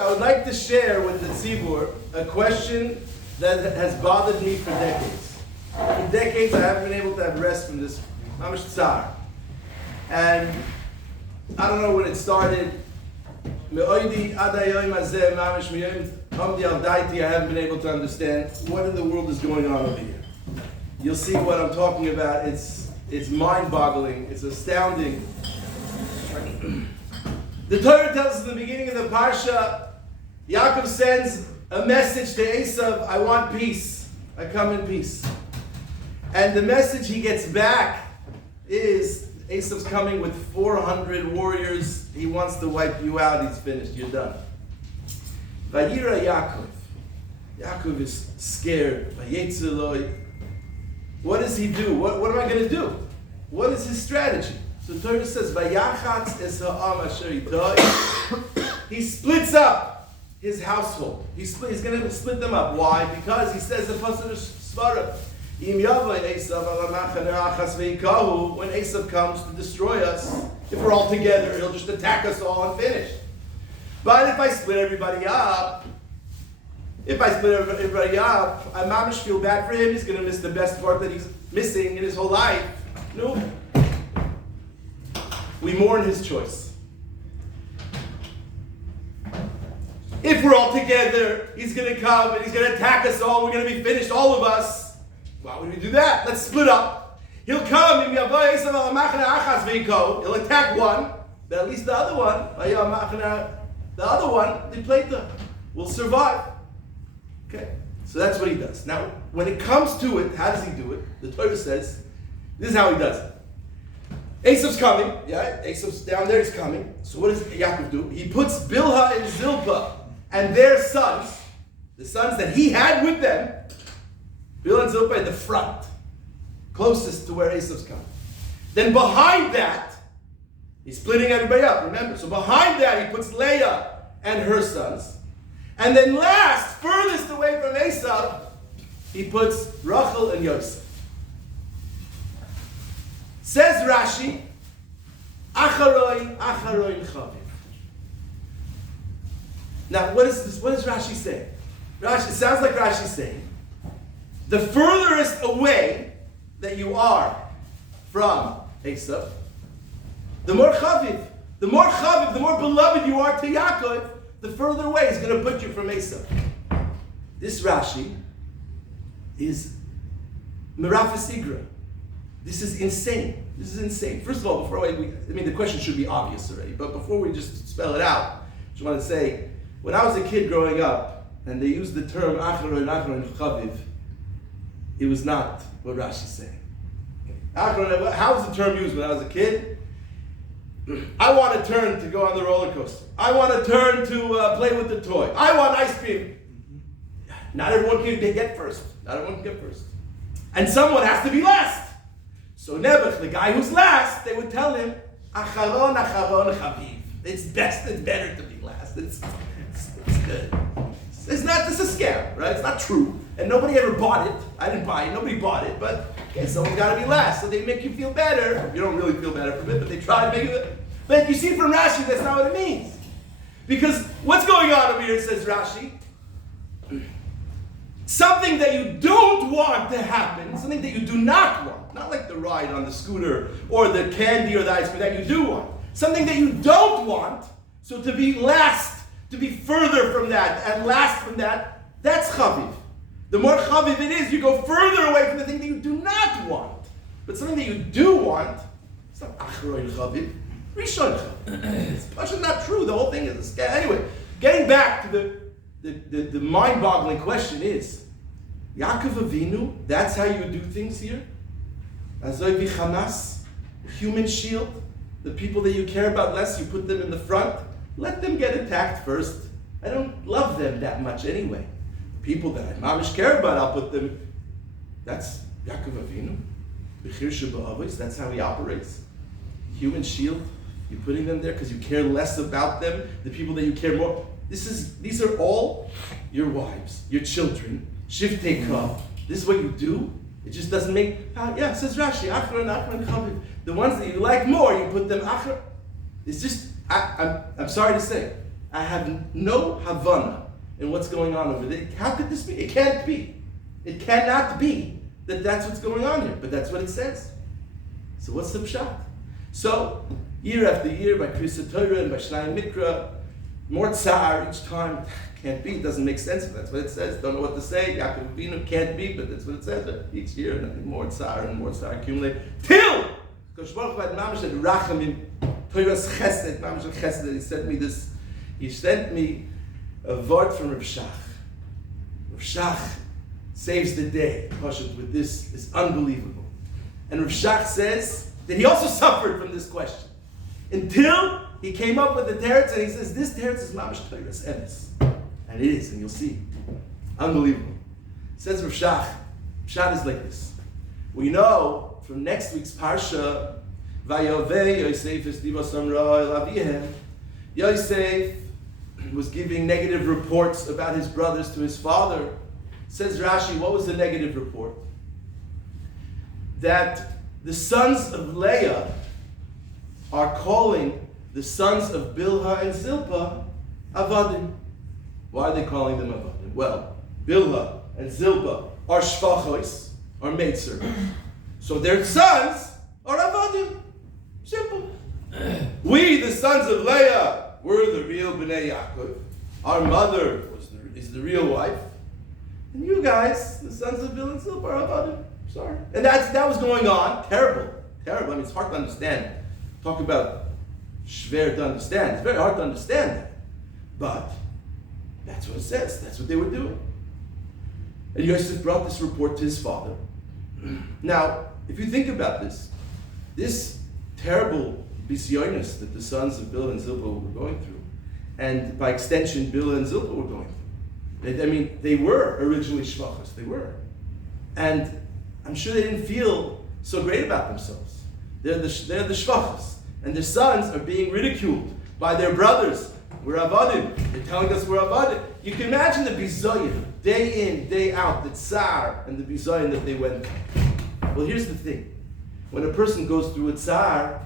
I would like to share with the Tzibur a question that has bothered me for decades. For decades, I haven't been able to have rest from this mamish tsar. And I don't know when it started. I haven't been able to understand what in the world is going on over here. You'll see what I'm talking about. It's mind-boggling. It's astounding. The Torah tells us in the beginning of the Parsha, Yaakov sends a message to Esav, I want peace. I come in peace. And the message he gets back is, Esav's coming with 400 warriors. He wants to wipe you out. He's finished. You're done. Vayira Yaakov. Yaakov is scared. Vayetzeloi. What does he do? What am I going to do? What is his strategy? So the Torah says, Vayachatz es ha'am asher ito. He splits up his household. He's going to split them up. Why? Because he says the Pasuk Svara. When Esav comes to destroy us, if we're all together, he'll just attack us all and finish. But if I split everybody up, I mamish feel bad for him. He's going to miss the best part that he's missing in his whole life. No. We mourn his choice. If we're all together, he's going to come and he's going to attack us all. We're going to be finished, all of us. Why would we do that? Let's split up. He'll come, he'll attack one, but at least the other one, the plate will survive. Okay, so that's what he does. Now, when it comes to it, how does he do it? The Torah says, this is how he does it. Esav's coming, yeah, Esav's down there, he's coming. So what does Yaakov do? He puts Bilhah and Zilpah and their sons, the sons that he had with them, Bilhah and Zilpah in the front, closest to where Esav's coming. Then behind that, he's splitting everybody up, remember. So behind that, he puts Leah and her sons. And then last, furthest away from Esav, he puts Rachel and Yosef. Says Rashi, Acharoi Chaviv. Now, what is this? What does Rashi say? It sounds like Rashi saying, the furthest away that you are from Esav, the more chaviv, the more beloved you are to Yaakov, the further away he's going to put you from Esav. This Rashi is Merafasigra. This is insane. First of all, the question should be obvious already, but before we just spell it out, I just want to say, when I was a kid growing up, and they used the term Acharon Chaviv, it was not what Rashi's saying. Okay. How was the term used when I was a kid? I want a turn to go on the roller coaster. I want a turn to play with the toy. I want ice cream. Not everyone can get first. And someone has to be last. So Nebuch, the guy who's last, they would tell him, Acharon Chaviv. It's better to be last. It's good. This is a scam, right? It's not true. And nobody ever bought it. I didn't buy it. Nobody bought it. But okay, someone's got to be last. So they make you feel better. You don't really feel better from it, but they try to make it. But you see from Rashi, that's not what it means. Because what's going on over here, says Rashi, something that you don't want to happen, something that you do not want, not like the ride on the scooter or the candy or the ice cream that you do want, something that you don't want, so to be last, to be further from that and last from that, that's chaviv. The more chaviv it is, you go further away from the thing that you do not want. But something that you do want, it's not achroin chaviv, rishon chaviv. It's Parshas not true. The whole thing is a scam. Anyway, getting back to the mind-boggling question is, Yaakov Avinu, that's how you do things here? Azoi v'chamas, human shield, the people that you care about less, you put them in the front. Let them get attacked first. I don't love them that much anyway. People that I mamish care about, I'll put them. That's Yaakov Avinu. B'chir sheba'avos, that's how he operates. Human shield, you're putting them there because you care less about them, the people that you care more. These are all your wives, your children. Shiftei kav. This is what you do. It just doesn't make. Says Rashi, Achron Chaviv. The ones that you like more, you put them Achron. It's just. I'm sorry to say, I have no Havana in what's going on over there. How could this be? It can't be. It cannot be that that's what's going on here. But that's what it says. So what's the pshat? So, year after year, by Kriyas Torah and by Shnai Mikra, more tsar each time. Can't be, it doesn't make sense, but that's what it says. Don't know what to say. Yaakov Avinu can't be, but that's what it says. Each year, more tsar and more tsar accumulate. Till! Because Shmorg had mamash had rachamim, Torah's chesed, mamash had chesed, he sent me this, he sent me a word from Rabbi. Rabbi saves the day. Parshas with this is unbelievable. And Rabbi says that he also suffered from this question. Until he came up with the teretz, and he says, this teretz is mamash Torah's emes. And it is, and you'll see. Unbelievable. It says Rav Shach. Pshat is like this. We know from next week's Parsha, Vayovei Yosef es divos amra el avihem. Yosef was giving negative reports about his brothers to his father. Says Rashi, what was the negative report? That the sons of Leah are calling the sons of Bilhah and Zilpah Avadim. Why are they calling them Avadim? Well, Bilhah and Zilpah are shvachos, are maidservants. So their sons are Avadim. Simple. We, the sons of Leah, were the real Bnei Yaakov. Our mother is the real wife. And you guys, the sons of Bilhah and Zilpah, are Avadim. Sorry. And that was going on. Terrible. Terrible. I mean, it's hard to understand. Talk about schwer to understand. It's very hard to understand that. But that's what it says. That's what they were doing. And Yosef brought this report to his father. Now, if you think about this terrible bisyonis that the sons of Bilhah and Zilpah were going through, and by extension, Bilhah and Zilpah were going through. I mean, they were originally shvachos. They were. And I'm sure they didn't feel so great about themselves. They're the shvachos. And their sons are being ridiculed by their brothers. We're avadim. They're telling us we're avadim. You can imagine the bizoyin, day in, day out, the tsar and the bizoyin that they went through. Well, here's the thing. When a person goes through a tsar,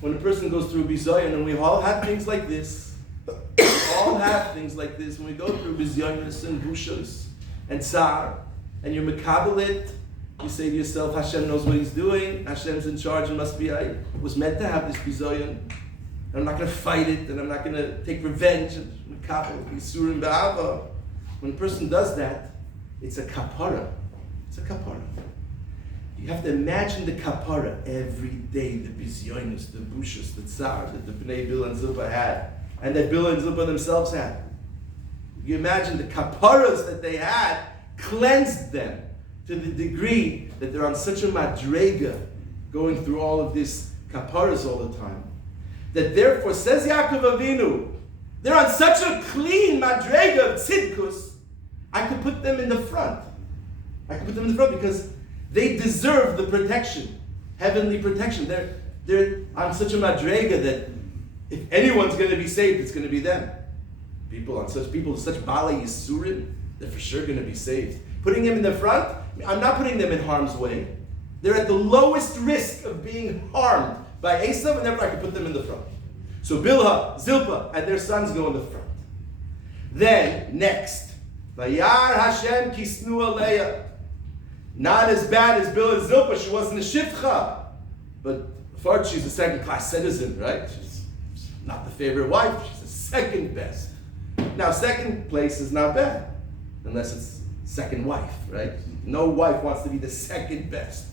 when a person goes through a bizoyin, and we all have things like this, we all have things like this, when we go through bizoyinus and bushos and tsar, and you're mekabelit, you say to yourself, Hashem knows what he's doing, Hashem's in charge, and must be, I was meant to have this bizoyin. I'm not going to fight it, and I'm not going to take revenge. When a person does that, it's a kapara. It's a kapara. You have to imagine the kapara every day, the bizyonis, the bushas, the tsar that the Bnei Bilhah and Zilpah had, and that Bilhah and Zilpah themselves had. You imagine the kaparas that they had cleansed them to the degree that they're on such a madrega, going through all of this kaparas all the time, that therefore, says Yaakov Avinu, they're on such a clean madrega of tzidkus, I could put them in the front. I could put them in the front because they deserve the protection, heavenly protection. They're on such a madrega that if anyone's going to be saved, it's going to be them. People, such bala yisurim, they're for sure going to be saved. Putting them in the front, I'm not putting them in harm's way. They're at the lowest risk of being harmed by Esav, and therefore I can put them in the front. So Bilhah, Zilpah, and their sons go in the front. Then, next, Vayar Hashem kisnu aleya. Not as bad as Bilhah and Zilpah, she wasn't a shivcha. But first, she's a second-class citizen, right? She's not the favorite wife, she's the second best. Now, second place is not bad, unless it's second wife, right? No wife wants to be the second best.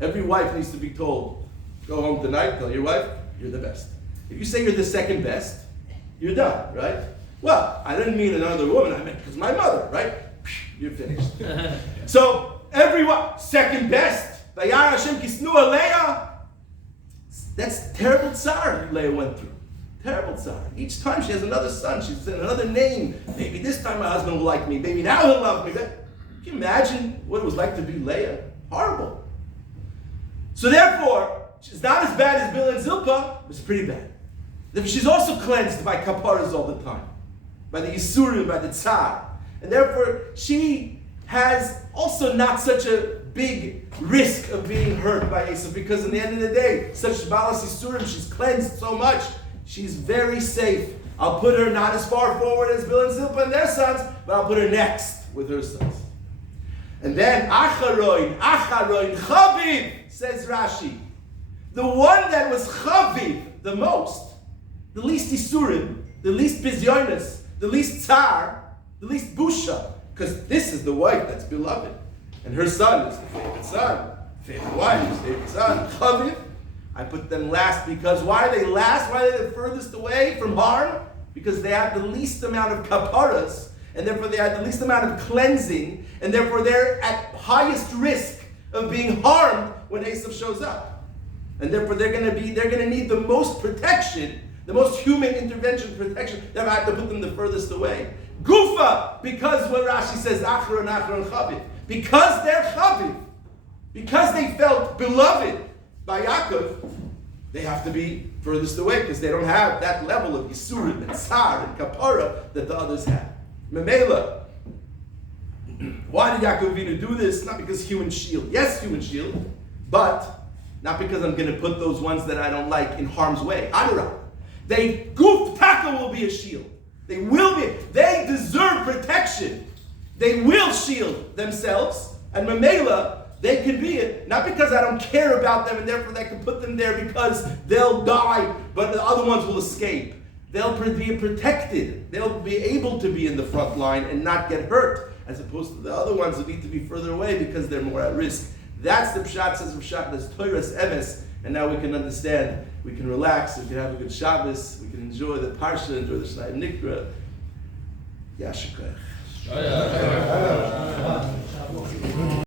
Every wife needs to be told, go home tonight, tell your wife, you're the best. If you say you're the second best, you're done, right? Well, I didn't mean another woman, I meant because my mother, right? You're finished. So, everyone, second best. Vayar Hashem kisnu aleya. That's terrible tsar Leah went through. Terrible tsar. Each time she has another son, she's another name. Maybe this time my husband will like me. Maybe now he'll love me. Can you imagine what it was like to be Leah? Horrible. So therefore, she's not as bad as Bilhah and Zilpah, but it's pretty bad. Therefore, she's also cleansed by kaparas all the time. By the Yisurim, by the Tsar. And therefore, she has also not such a big risk of being hurt by Esav, because in the end of the day, such balas Yisurim, she's cleansed so much, she's very safe I'll put her not as far forward as Bill and Zilpah and their sons, but I'll put her next with her sons. And then, Acharoin, Chaviv, says Rashi. The one that was Chaviv the most, the least Isurim, the least Bizyonis, the least Tsar, the least Busha, because this is the wife that's beloved. And her son is the favorite son, favorite wife, favorite son, Chaviv. I put them last because why are they last? Why are they the furthest away from harm? Because they have the least amount of kaparas, and therefore they have the least amount of cleansing, and therefore they're at highest risk of being harmed when Esav shows up. And therefore they're going to need the most protection, the most human intervention protection. Therefore I have to put them the furthest away. Gufa, because what Rashi says, Achron, Chaviv. Because they're Chaviv, because they felt beloved by Yaakov, they have to be furthest away because they don't have that level of Yisurim and Tsar and Kapara that the others have. Memela. Why did Yaakov Avinu do this? Not because human shield. Yes, human shield, but not because I'm going to put those ones that I don't like in harm's way. Adara. They goof taka will be a shield. They will be. They deserve protection. They will shield themselves. And Memela, they can be it, not because I don't care about them and therefore I can put them there because they'll die, but the other ones will escape. They'll be protected. They'll be able to be in the front line and not get hurt, as opposed to the other ones who need to be further away because they're more at risk. That's the Pshat, says Pshat, that's Toras Emes, and now we can understand, we can relax, we can have a good Shabbos, we can enjoy the Parsha, enjoy the Shnai Nikra. Yashikach.